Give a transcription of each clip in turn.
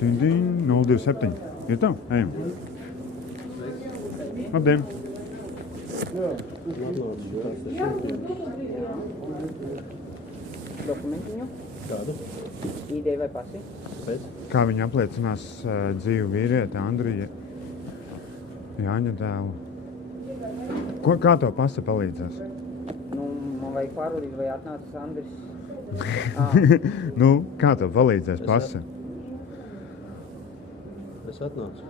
027. Ir tev? Ejam. Labdien. Dokumentiņu? Kādu? ID vai pasi? Pēc? Kā viņi apliecinās dzīvu vīrieti, Andriju, Jāņa dēlu? Kā tev pasta palīdzēs? Nu, man vajag pārbaudīt, vai atnācis Andris. Nu, kā tev palīdzēs pasta? Es atnācu.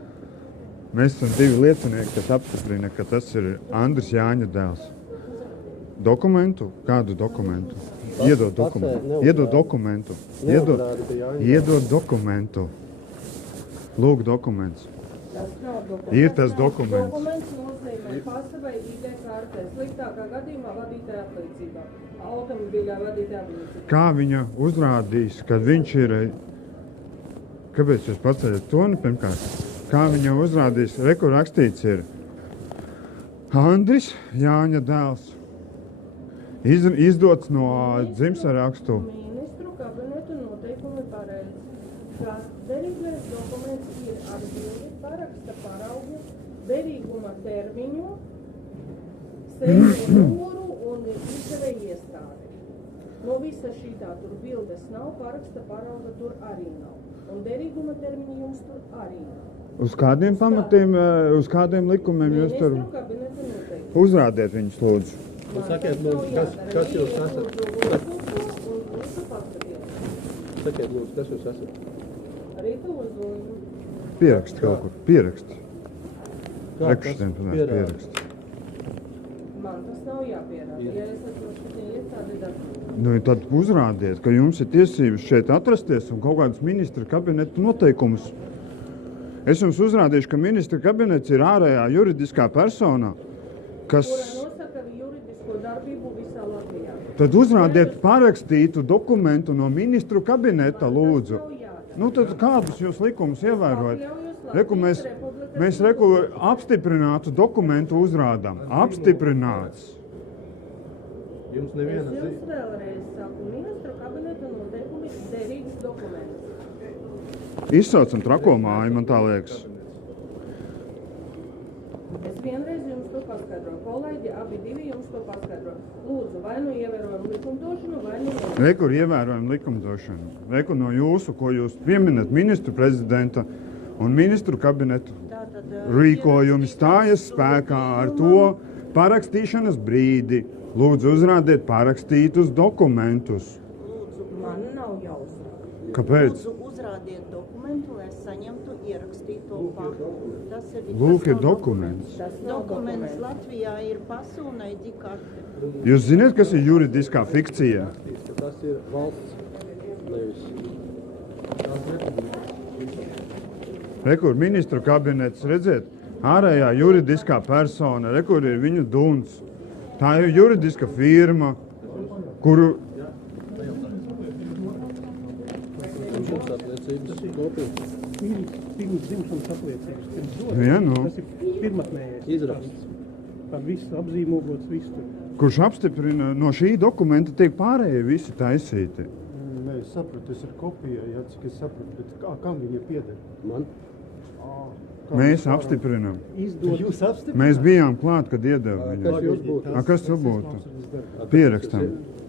Mēs esam divi liecinieki, kas apstiprina, ka tas ir Andris Jāņa dēls. Dokumentu? Kādu dokumentu? Iedod dokumentu. Iedod dokumentu. Iedod dokumentu. Lūk, dokuments. Ir tas dokuments. Dokuments nozīmē pasa vai ID kartē. Sliktākā gadījumā vadītāja apliecībā. Automobiļā vadītāja apliecībā. Kā viņa uzrādīs, kad viņš ir... Kāpēc jūs paceļat toni pirmkārt? Kā viņa uzrādīs? Rekur rakstīts ir Andris Jāņa dēls. Izdots no dzimtsarakstu. Ministru kabinetu noteikumi paredz, ka derīgais dokuments ir atbildi, paraksta paraugu, derīguma termiņu, sēžu numuru un izdevēja iestādi. No visa šitā tur bildes nav, paraksta parauga tur arī nav. Un derīguma termiņi jums tur arī nav. Uz kādiem pamatiem, uz kādiem likumiem jūs tur Ministru kabinetu noteikumi. uzrādiet viņus, lūdzu? Un sakiet, lūdzu, kas jūs esat? Sakiet, lūdzu, kas jūs esat? Arī tu uzlūdzu. Pierakst kaut kur. Pierakst. Kā Ekstiem, pierakst. Man tas nav jāpierāda. Ja es esmu šitie iestādi darbību. Nu, tad uzrādiet, ka jums ir tiesības šeit atrasties un kaut kādas ministra kabineta noteikumus. Es jums uzrādīšu, ka ministra kabinets ir ārējā juridiskā persona, kas... Darbību visā Latvijā. Tad uzrādiet parakstītu dokumentu no ministru kabineta, lūdzu. Nu, tad kādus jūs likumus ievērojat? Mēs apstiprinātu dokumentu uzrādām. Apstiprināts. Jums Es neviena jums vēlreiz saku, ministru kabineta noteikumi derīgs dokuments. Izsaucam trako māju, man tā liekas. Es vienreiz jums to paskaidroju. Kolēģi, abi divi jums to paskaidroju. Lūdzu, vai nu ievērojam likumdošanu, vai nu nevienam. Rekur ievērojam likumdošanu. Rekur no jūsu, ko jūs pieminat, ministru prezidenta un ministru kabinetu rīkojumi stājas spēkā ar to parakstīšanas brīdi. Lūdzu, uzrādiet parakstītus dokumentus. Lūdzu, man nav jāuzrāda. Kāpēc? Lūdzu, uzrādiet dokumentu, lai es saņemtu ierakstīto faktu. Lūk, ir dokuments. Dokuments Latvijā ir pasa un ID karte. Jūs zināt, kas ir juridiskā fikcija? Tas ir valsts, nevis. Rekur ministru kabinets, redziet, ārējā juridiskā persona, rekur ir viņu duns. Tā ir juridiska firma, kuru... Jums apliecības kopija. Pirms dzimšanas apliecības, pirms dodas. Ja, nu. Tas ir pirmatnējais. Izraksts. Tad viss apzīmogots, viss tur. Kurš apstiprina, no šī dokumenta tiek pārējie visi taisīti. Nē, es sapratu, tas ir kopija, ja, cik es sapratu, bet kam viņa pieder? Man? Mēs apstiprinām. Jūs apstiprināt? Mēs bijām klāt, kad iedeva viņu. Kas jūs būtu? Kas tu būtu? Pierakstam.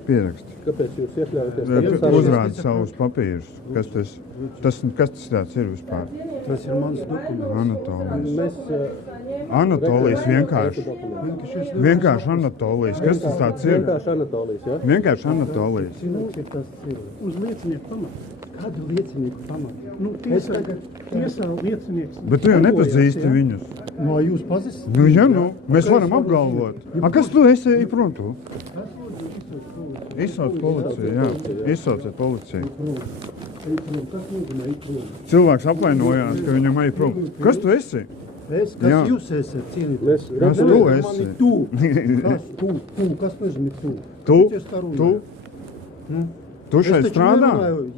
Pieraksti. Kāpēc jūs iekļaujaties? Uzrādi savus papīrus. Kas tas tāds ir vispār? Tas ir mans dokuments. Anatolijas. Mēs Anatolijas vienkārši. Vienkārši Anatolijas. Kas tas tāds ir? vienkārši Anatolijas, ja? Vienkārši Anatolijas. Cik tas ir? Uz liecinieku pamatu. Kādu liecinieku pamatu? Nu, tiesā liecinieks. Bet tu jau nepazīsti viņus. No jūs pazīstat? Nu, ja nu, mēs varam apgalvot. Kas tu esi prom tu? Izsauc policiju, jā. Izsauciet policiju. Cilvēks apvainojās, ka viņam ej prom. Kas tu esi? Es? Kas Jā. jūs esat, cienītājs? Kas tu esi? Tu. Kas? Kas nozīmē tu? Tu šeit strādā?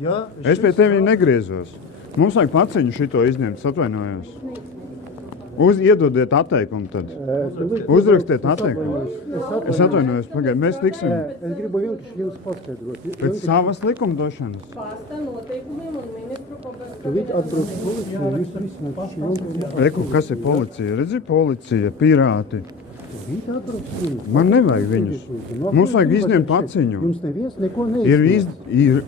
Jā. Es pie tevi negriezos. Mums vajag paciņu šito izņemt, atvainojos. Iedodiet atteikumu tad. Uzrakstiet atteikumu. Es atvainojos, pagaid, mēs tiksim. Es gribu vienkārši jums paskaidrot. Pēc savas likumdošanas. Pasta noteikumiem un ministru Tūlīt atbrauc policija un visu risināt šo. Reku, kas ir policija? Redzi, policija, pirāti. Tūlīt atbrauc policija. Man nevajag viņus. Mums vajag izņemt paciņu. Jums neviens neko Ir neizsniedz.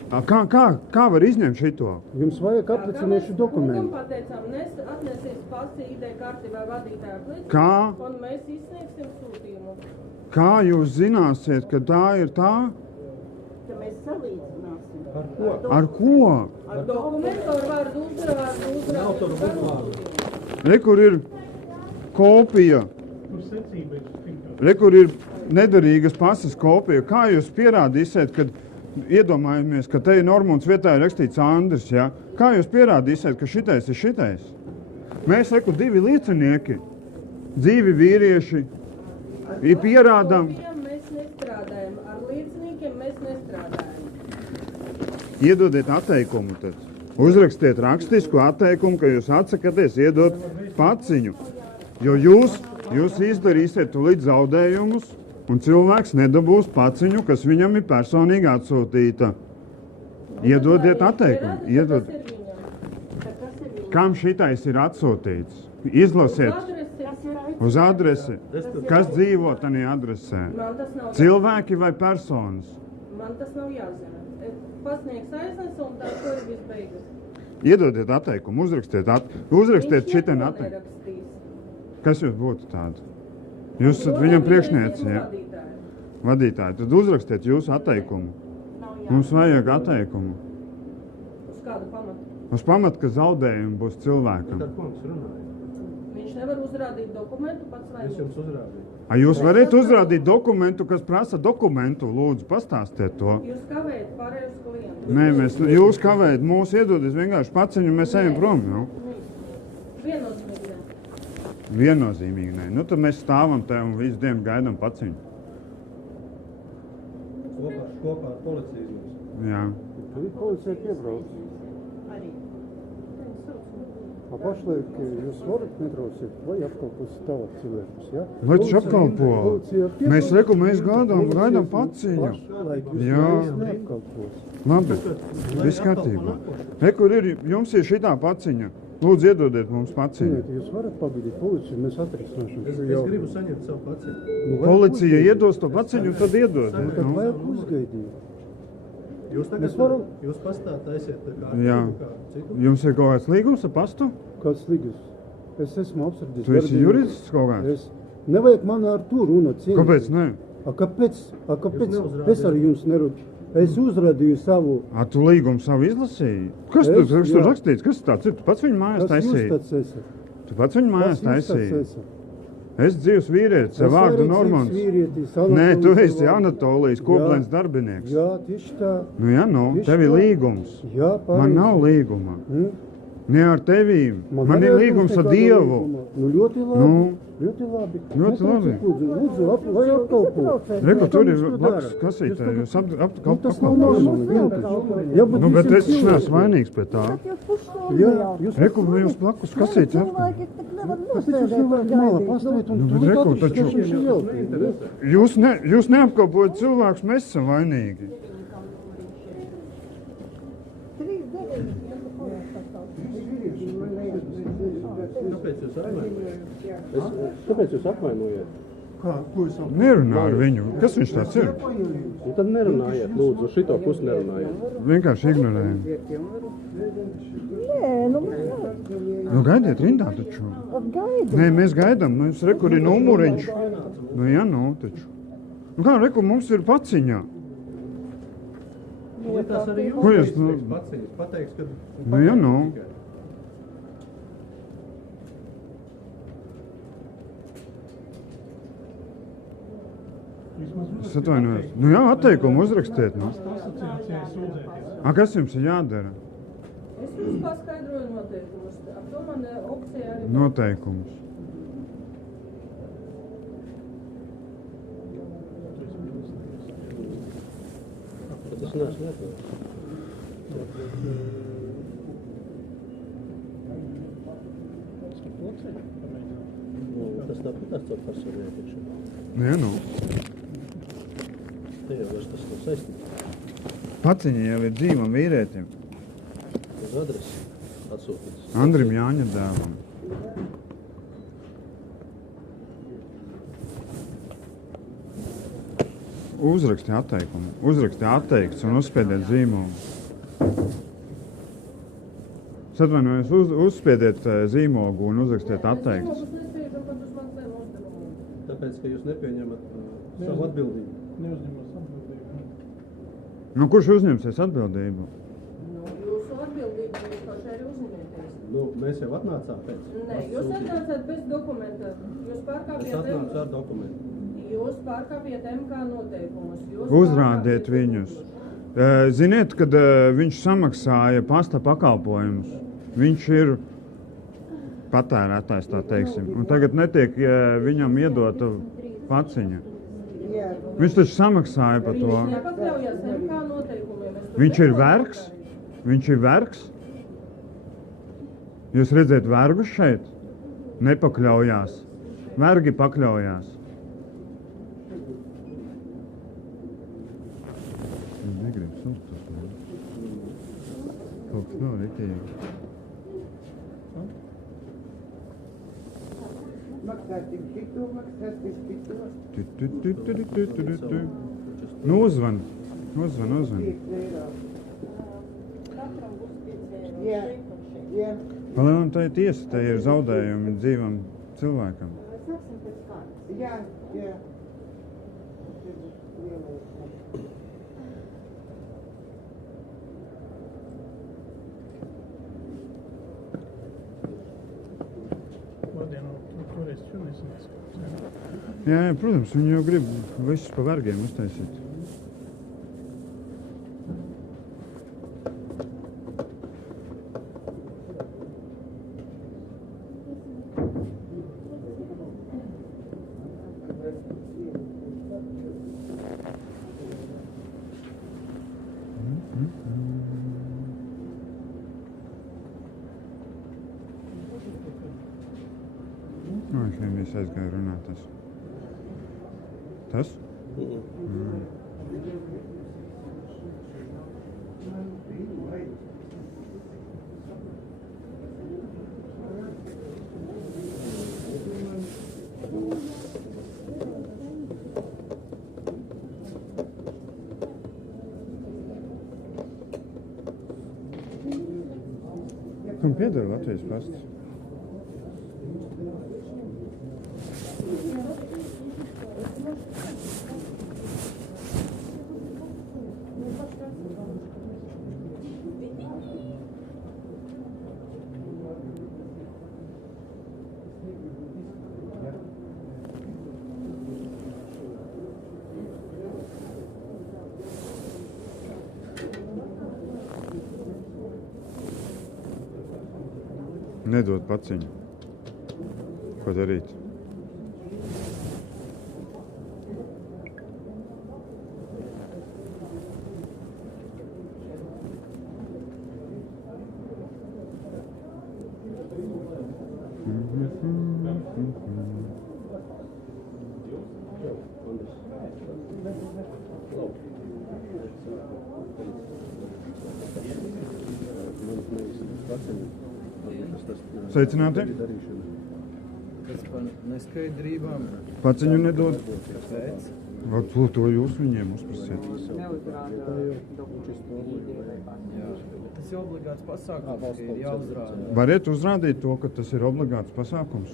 kā var izņemt šito? Jums vajag aplicinēšu dokumentu. Mēs pateicām, atnesies pasi ID karti vai vadītāja apliecību. Kā? Un mēs izsniegsim sūtījumu. Kā jūs zināsiet, ka tā ir tā? Ka mēs salīdzināsim. Ar ko? Ar dokumentu, ar vārdu uzrādu. Re, kur ir kopija. Tur secība ir stingrāk. Re, kur ir nederīgas pasas kopija. Kā jūs pierādīsiet, kad iedomājamies, ka te ir Normunds vietā ir rakstīts Andris, ja? Kā jūs pierādīsiet, ka šitais ir šitais? Mēs, reku, 2 liecinieki, dzīvi vīrieši, ir pierādām. Ar kopijām mēs nestrādājam, ar lieciniekiem mēs nestrādājam. Iedodiet atteikumu tad. Uzrakstiet rakstisku atteikumu, ka jūs atsakaties iedot paciņu. Jo jūs izdarīsiet tūlīt zaudējumus, un cilvēks nedabūs paciņu, kas viņam ir personīgi atsūtīta. Iedodiet atteikumu. Iedod. Kam šitais ir atsūtīts? Izlasiet uz adresi. Kas dzīvo tajā adresē? Man tas nav Cilvēki vai personas? Man tas nav jāzina. Pasniegs aiznes un tā tur ir visbeigas. Iedodiet atteikumu, uzrakstiet šitien neko atteikumu. nerakstīs. Kas jūs būtu tādi? Jūs esat viņam priekšnieci, ja? Vadītāji, tad uzrakstiet jūsu atteikumu. Mums vajag atteikumu. Uz kādu pamatu? Uz pamata, ka zaudējumi būs cilvēkam. Ar ko mums runāja? Viņš nevar uzrādīt dokumentu pats vai Es jums uzrādīju. A jūs varat uzrādīt dokumentu, kas prasa dokumentu? Lūdzu, pastāstiet to. Jūs kavējat pārējos klientus. Nē, jūs kavējat mūs, iedodiet vienkārši paciņu, mēs ejam prom. Nu? Viennozīmīgi ne. Viennozīmīgi nē. Nu, tad mēs stāvam te un visu dienu gaidām paciņu. Kopā ar policiju izlūs. Jā. Tūlīt policija piebrauc. A pašlaik jūs varat netraucēt, vai apkalpos tālāk cilvēkus, ja? Vai taču apkalpo? Policija piebrauc. Mēs gaidām paciņu. Pašlaik jūs Jā. neapkalpos. Labi, viss kārtībā. Kur ir, jums ir šitā paciņa? Lūdzu, iedodiet mums paciņu. Jūs varat pagaidīt policiju, mēs atrisināsim. Es gribu saņemt savu paciņu. Policija iedos to paciņu, tad iedod. Tad vajag uzgaidīt. Jūs tagad Mēs varam- jūs pastāt taisiet kā Jā. citu? Jums ir kaut kāds līgums ar pastu? Kāds līgus? Es esmu apsardzis. Tu esi jurists kaut kāds? Es nevajag man ar to runāt. cienīt. Kāpēc ne? Kāpēc? neuzrādījāt. Es ar jums nerunāju. Es uzrādīju savu. A, tu līgumu savu izlasīji? Kas Es, tur jā. rakstīts? Kas tāds ir? Tu pats viņu mājās Kas jūs taisīji? tāds esat? Tu pats viņu mājās Kas jūs tāds taisīji? esat? Es dzīvs vīrietis, ar vārdu Normands. Nē, tu esi Anatolijas Koplens darbinieks. Jā, tieši tā. Nu, jā, nu, Tieši tev ir tā. līgums. Jā, Man nav līguma. Ne ar tevīm. Man ir arī līgums ar nekāda Dievu. līguma. Nu, ļoti labi. Nu. Ļoti labi. Ļoti labi. Lūdzu, lai apkalpo. Reku, tur ir Ko jūs blakus darat? kasītē. Jūs Nu, tas nav apkalpos. normāli. vienkārši. Ja, Nu, bet es taču cilvēki- neesmu vainīgs pie tā. Jā, jūs Reku, jūs blakus kasīte apkalpos. Kāpēc jūs nevarat malā pastāvēt un Nu, bet tūlīt reku, atrisināt taču- šo jautājumu? Jūs neapkalpojat cilvēkus, mēs esam vainīgi. Kāpēc jūs apvainojat? Kā, ko jūs apkalpojat? Nerunā ar viņu. Kas viņš tāds ir? Nu, tad nerunājiet, lūdzu, uz šito pusi nerunājiet. Vienkārši ignorējam. Nē, nu, Nu, gaidiet rindā taču. gaidu. Nē, mēs gaidām. Mums reku ir numuriņš. Nu, jā, nu, taču. Nu, kā reku mums ir paciņā? Tas arī jūs Ko jūs, teiksiet, nu- paciņas, pateiks, ka... Nu, jā, nu. Es atvainojos. Nu jā, atteikumu uzrakstiet. Nu. Asociācijai sūdzēties. A, kas jums ir jādara? Es jums paskaidroju noteikumus. Ar to man opcija arī. Noteikumus. Bet es neesmu neatvērt. Tas tāpat tas caur pasauli iekšā. Nu, jā, nu. Te jau vairs tas nav saistīts. Paciņa jau ir dzīvam vīrietim. Tas Adresi atsūtīts. Andrim Jāņa dēlam. Uzraksti atteikumu. Uzraksti atteikts un uzspiediet zīmogu. Es atvainojos, uzspiediet zīmogu un uzrakstiet atteikts. Tāpēc, ka jūs nepieņemat savu atbildību. Neuzņemos atbildību. Nu, kurš uzņemsies atbildību? Jūsu atbildību jūs paši arī uzņemieties. Nu, mēs jau atnācām pēc. Nē, jūs atnācāt bez dokumenta. Jūs Es pārkāpjat atnācu ar dokumentu. Jūs pārkāpjat MK noteikumus. Jūs Uzrādiet pārkāpjat viņus. likumus. Ziniet, kad viņš samaksāja pasta pakalpojumus, viņš ir patērētājs, tā teiksim. Un tagad netiek viņam iedota paciņa. Viņš taču samaksāja par to. Viņš nepakļaujās MK noteikumiem. Es to Viņš ir nevaru vergs? darīt. Viņš ir vergs? Jūs redzat vergus šeit? Nepakļaujās. Vergi pakļaujās. Viņi negrib sūkt uz to. Kaut kas nav ritīgi. Nu uzvan. Katram būs 5 eiro. Palielam, tā ir tiesa, tā ir zaudējumi dzīvam cilvēkam. Sāksim pēc kārtas. Jā. Vadien, toreiz čurnisnēs. Jā, protams, viņi jau grib visus pa vergiem uztaisīt. Viņš aizgāja runāt tas. Tas? Kam pieder Latvijas pasts? Nedod paciņu. Ko darīt? Sveicināti. Pēc par neskaidrībām. Paciņu nedod. Kāpēc? To jūs viņiem uzprasiet. Neuzrāda dokumentu ID vai pasi. Jā, tas ir obligāts pasākums, ka ir jāuzrāda. Variet uzrādīt to, ka tas ir obligāts pasākums?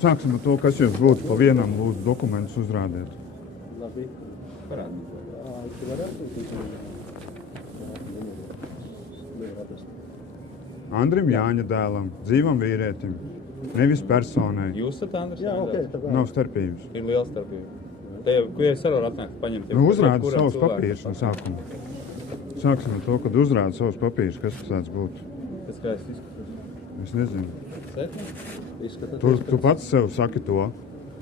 Sāksim ar to, kas jums būtu pa vienam lūdzu dokumentus uzrādīt. Labi. Parādīt. Tu vari atsūtīt? Nevar atrast. Andrim Jāņa dēlam, dzīvam vīrietim, nevis personai. Jūs esat Andris? Jā, ok. Tā kā. Nav starpības. Ir liela starpība. Te jau, ko es varu atnākt, paņemt? Nu, uzrādi savus papīrus no sākuma. Sāksim ar to, kad uzrādi savus papīrus, kas tas tāds būtu. Pēc kā es izskatos? Es nezinu. Izskatās, Tu pats sev saki to.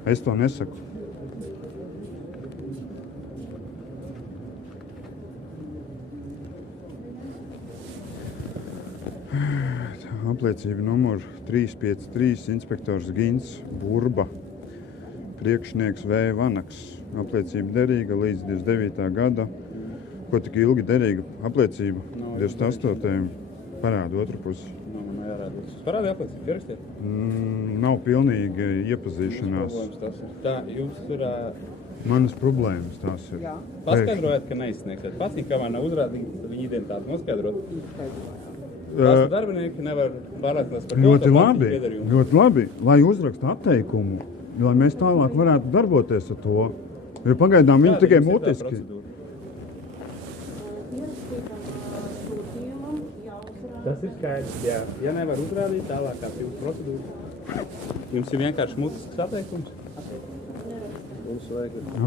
Es to nesaku. Apliecība numur 353, inspektors Gins Burba, priekšnieks V. Vanaks. Apliecība derīga līdz 29. gada Ko tik ilgi derīga apliecība? 28. parāda otru pusi. Man jārāda. Jūs parādi apliecību, pierakstiet? Nav pilnīgi iepazīšanās. Tas ir. Tā, jums tur... Manas problēmas tās ir. Paskaidrojat, ka neizsniegsiet. Pats kamēr nav uzrādīts viņa identitāti noskaidrot. Tās darbinieki nevar pārliecināties par Ļoti labi, ļoti labi, lai uzraksta atteikumu, lai mēs tālāk varētu darboties ar to. Jo pagaidām viņi tikai mutiski. Tas ir skaidrs, jā. Ja nevar uzrādīt tālāk, kāds jūsu procedūra. Jums ir vienkārši mutisks atteikums?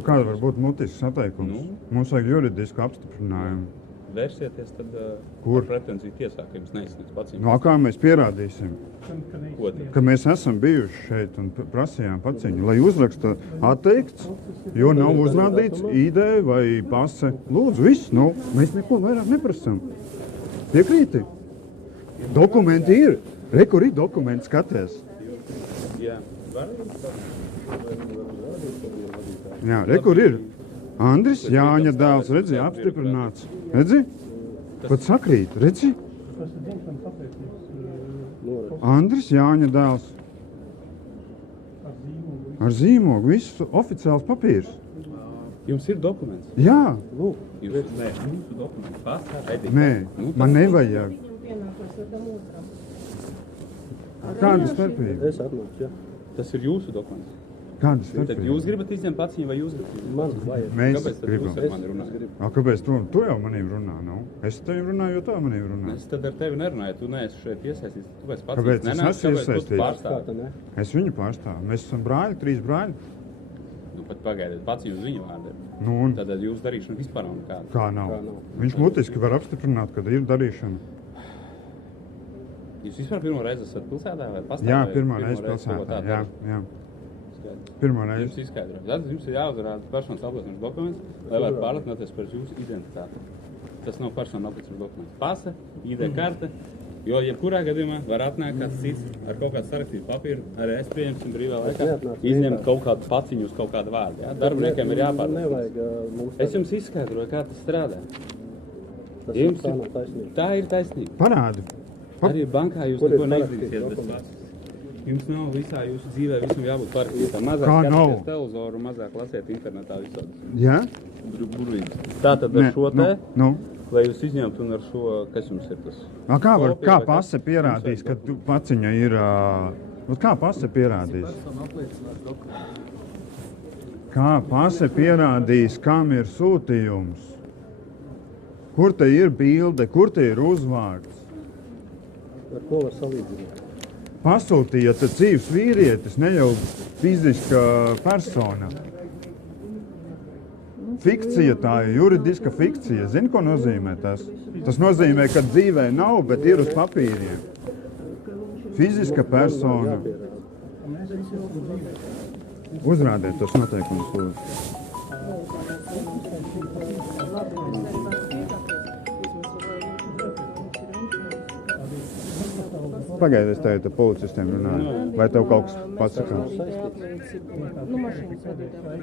Kāda var būt mutisks atteikums? Mums vajag juridisku apstiprinājumu. Vērsieties tad Kur? pretenziju tiesā, ka jums neizsniegs paciņu. Kā mēs pierādīsim? Kodī? Ka mēs esam bijuši šeit un prasījām paciņu, lai uzraksta atteikts, jo nav uzrādīts ID vai pase. Lūdzu, viss, mēs neko vairāk neprasam. Piekrīti? Dokumenti ir. Kur ir dokumenti, skaties. Jā. Jā, kur ir. Andris Jāņa dēls, redzi, apstiprināts. Redzi? Pat sakrīt, redzi? Andris Jāņa dēls. Ar zīmogu, viss oficiāls papīrs. Jums ir dokuments? Jā. Jūsu dokuments pasā? Nē, man nevajag. Kāda starpība? Es atnācu, jā. Tas ir jūsu dokuments. Kāda Tad starpība? jūs gribat izņemt paciņu vai jūs gribat? Man vajag. Mēs Kāpēc tad gribam. jūs ar mani runājat? Kāpēc tu jau manīm runā? Es tevi runāju, jo tu manīm runā. Es tad ar tevi nerunāju, tu neesi šeit iesaistīts. Tu pēc Kāpēc paciņas es nenāc, esmu kāpēc tu iesaistīts? pārstāvi? Es viņu pārstāvu. Mēs esam brāļi, 3 brāļi. Nu, pat pagaidiet, paciņu uz viņu vārdu. Nu, un Tad jūsu darīšana vispār nav nekāda. kā nav? Viņš mutiski var apstiprināt, kad ir darīšana. Jūs vispār pirmo reizi esat pilsētā vai pastāvē? Jā, pirmā reize pilsētā. Jā. Pirmā reize. Jums izskaidrojums. Tad jums ir jāuzrāda personas apliecības dokuments, lai varētu pārliecināties par jūsu identitāti. Tas nav personas apliecības dokuments. Pase, ID karte, jo jebkurā gadījumā var atnākt kāds cits ar kaut kādu sarakstītu papīru, arī es pieņemsim brīvā laikā, izņemt kaut kādu paciņu uz kaut kādu vārdu. Ja? Darbiniekiem ir jāpārliecināties. Es jums izskaidroju, kā tas strādā. Jums tā ir taisnība. Parādi. Arī bankā jūs neko neizdarīsiet bez pases. Jums nav visā jūsu dzīvē visam jābūt parakstītām. Mazāk Kā nav? skatīties televizoru, mazāk lasiet internetā visādas Jā? burvības. Tātad ar šo te, lai jūs izņemtu un ar šo, kas jums ir tas? Kā pase pierādīs, ka tu paciņa ir... Kā pase pierādīs? Kā pase pierādīs, kam ir sūtījums? Kur te ir bilde, kur te ir uzvārds? Ar ko var salīdzināt? Pasūtīja te dzīves vīrietis, ne jau fiziska persona. Fikcija tā ir, juridiska fikcija. Zini, ko nozīmē tas? Tas nozīmē, ka dzīvē nav, bet ir uz papīriem. Fiziska persona. Uzrādiet tos noteikumus, lūdzu. Pagaidiet, es tagad ar policistiem runāju. Vai tev kaut kas pasakāms? Nu, mašīnas vadītāja.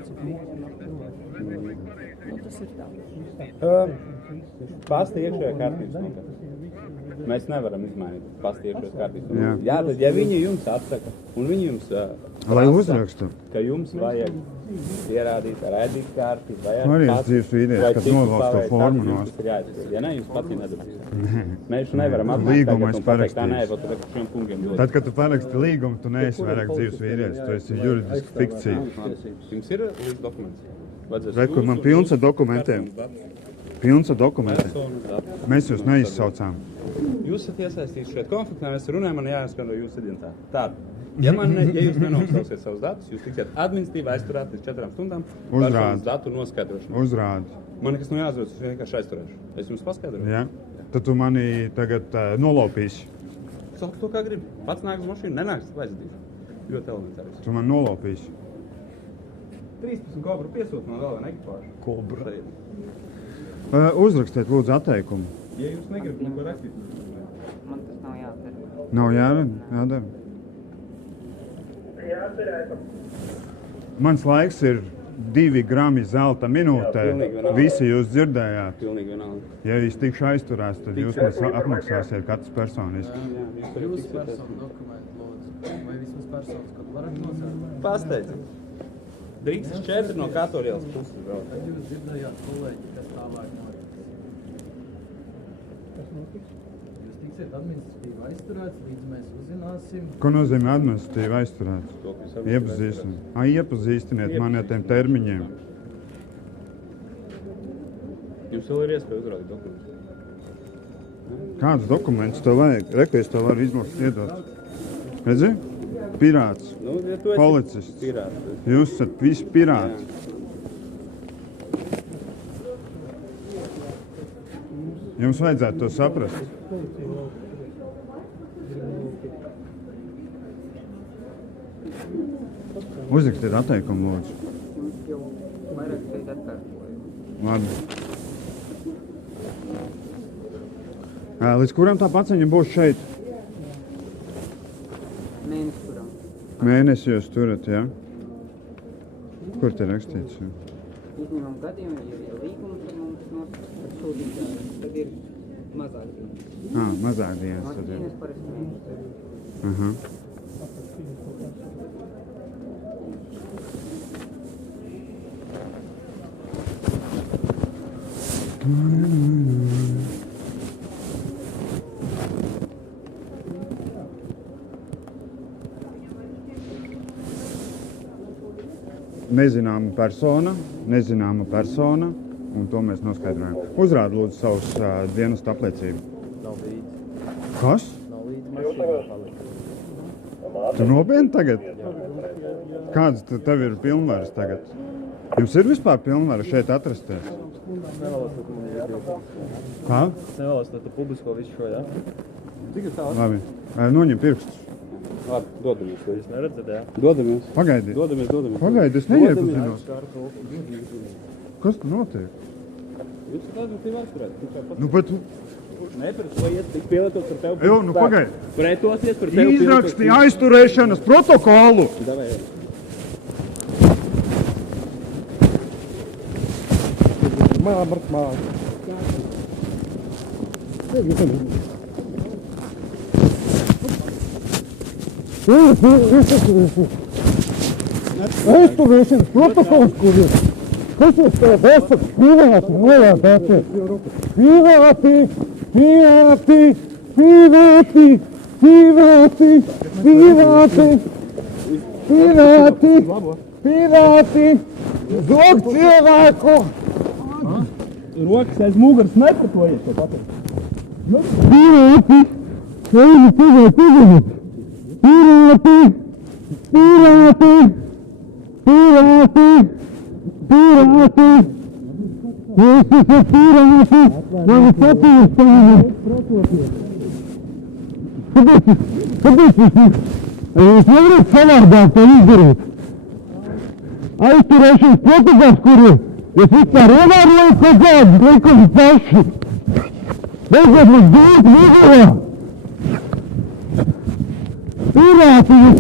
Tas ir tā. Pasta iekšējā kārtības noteikti. Mēs nevaram izmainīt pasta iekšējās kārtības. Jā. Jā, tad ja viņi jums atsaka un viņi jums Lai uzraksta. Ka jums vajag ierādīt ar ID karti vai ar Arī pasi, dzīves vīrietis, vai kad citu novelk to paveikt, formu tad jums nost. tas ir jāizdarīt. Ja ne, jums pats nedarīs. Mēs nevaram atnākt Līgumu tagad es un pateikt, tā nē, parakstīšu. bet tagad šiem punktiem ļoti. Tad, kad tu paraksti līgumu, tu neesi vairāk dzīves vīrietis, tu esi juridiska fikcija. Jums ir līdz dokuments? Reku, man pilns ar dokumentiem. Pilns ar dokumentiem. Personu dati. Mēs jūs neizsaucām. Jūs esat iesaistīti šeit konfliktā, mēs runājam, man jāizskano jūsu identitāti. Tātad, ja jūs nenosauksiet savus datus, jūs tiksiet administratīvi aizturēt līdz 4 stundām personas datu noskaidrošanu. Uzrādi. Man nekas nav jāuzrāda, es vienkārši aizturēšu. Es jums paskaidrošu. Ja? Tad tu mani tagad nolaupīsi. Sauc to, kā gribi. Pats nāk uz mašīnu, nenāks uz aizadīšu. Ļoti elementāri. Tu mani nolaupīsi. 13 kobru piesūt no vēl viena ekipāža. Kobra. Uzrakstiet, lūdzu, atteikumu. Ja jūs negribat neko rakstīt, Man tas nav jādara. Nav jādara? Mans laiks ir 2 grami zelta minūtē. pilnīgi vienalga. Visi jūs dzirdējāt. Pilnīgi vienalga. Ja es tikšu aizturēts, tad jūs man apmaksāsiet katrs personiski. Jūs personu dokumentu lūdzu. Vai vismaz personas, kad varat nosaukt? Pasteidz. Drīkst 4 no Katorielas puses vēl. Tad jūs dzirdējāt kolēģi, kas tālāk notiks. Jūs tiksiet administratīvi aizturēts, līdz mēs uzzināsim. Ko nozīmē administratīvi aizturēts? Iepazīstiniet. Iepazīstiniet mani ar tiem termiņiem. Jums vēl ir iespēja uzrādīt dokumentus. Kādus dokumentus tev vajag? Reku, es tev varu izlasīt iedot. Redzi? Pirāts. Nu, ja tu esi Policists. pirāts. Jūs esat visi pirāti. Jums vajadzētu to saprast. Uzrakstiet atteikumu, lūdzu. Jums jau vairāk šeit atkārtoju. Labi. Līdz kuram tā paciņa būs šeit? Mēnesi kurām. Mēnesi jūs turat, jā? Kur te rakstīts? Jā? Izņemam gadījumu, ja ir līgums ar mums sūtītājiem, tad ir mazāk dienas. Mazāk dienas No tad ir. dienas parasti mēnesi. Aha. Nezināma persona, un to mēs noskaidrojam. Uzrāda lūdzu savus dienestu apliecību. Nav līdzi. Kas? Nav līdzi mašīnā palikt. Tu nopietni tagad? Kādas tev ir pilnvaras tagad? Jums ir vispār pilnvara šeit atrasties? Nevēlos, ka man ir iebilst. Kā? Nevēlos, ka tu publisko visu šo, jā? Labi. Noņem pirkstus. Labi, dodamies. Jūs neredzat, jā? Dodamies. Pagaidi. Dodamies. Pagaidi, es neiepazinos. Kas tu notiek? Jūs esat administratīvi aizturēti. Nu, bet Neprasījiet, tik pielietots par tevi. Jo, nu pagaidi. Pretosies par tevi. Izrakstīja aizturēšanas protokolu. Davai. Aizturēšanas protokols, kur ir. Kas jūs tev esat privāti nolādāties? Privāti, privāti, privāti, privāti, privāti, privāti, privāti, dod cilvēku! Rokas aiz muguras nepratojies, to pateikt. Privāti, privāti, privāti, privāti, privāti, jūs esat privāti, mani patīstāvi. Kāpēc jūs nevarat savādāk to izdarīt? Aizturēšanas protokols, kur ir? Jūs vispār ievērojat kaut kādus likumus paši. Beidzot mums dūt mugurā. Pirāti jūs